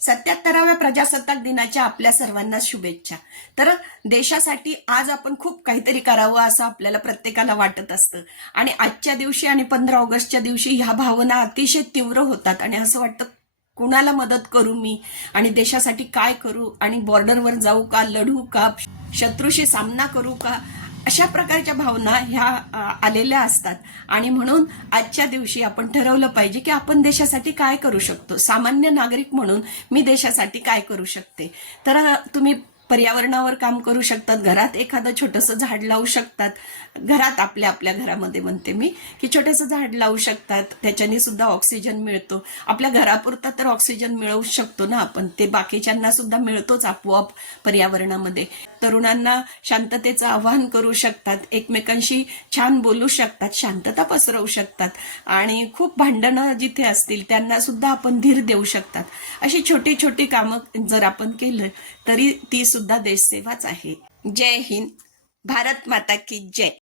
77व्या प्रजासत्ताक दिनाच्या आपल्या सर्वांना शुभेच्छा। तर देशासाठी आज आपण खूप काहीतरी करावं असं आपल्याला प्रत्येकाला वाटत असतं आणि आजच्या दिवशी आणि 15 ऑगस्टच्या दिवशी ह्या भावना अतिशय तीव्र होतात आणि असं वाटतं कुणाला मदत करू मी आणि देशासाठी काय करू आणि बॉर्डरवर जाऊ का, लढू का, शत्रूशी सामना करू का, अशा प्रकारच्या भावना ह्या आलेल्या असतात आणि म्हणून आजच्या दिवशी आपण ठरवलं पाहिजे की आपण देशासाठी काय करू शकतो। सामान्य नागरिक म्हणून मी देशासाठी काय करू शकते। तर तुम्ही पर्यावरणावर काम करू शकतात, घरात एखादं छोटंसं झाड लावू शकतात, घरात आपल्या घरामध्ये म्हणते मी की छोटंसं झाड लावू शकतात, त्याच्याने सुद्धा ऑक्सिजन मिळतो। आपल्या घरापुरता तर ऑक्सिजन मिळवू शकतो ना आपण, ते बाकीच्यांना सुद्धा मिळतोच आपोआप पर्यावरणामध्ये। तरुणांना शांततेचं आवाहन करू शकतात, एकमेकांशी छान बोलू शकतात, शांतता पसरवू शकतात आणि खूप भांडणं जिथे असतील त्यांना सुद्धा आपण धीर देऊ शकतात। अशी छोटी छोटी कामं जर आपण केलं तरी ती सुद्धा देशसेवाच आहे। जय हिंद, भारत माता की जय।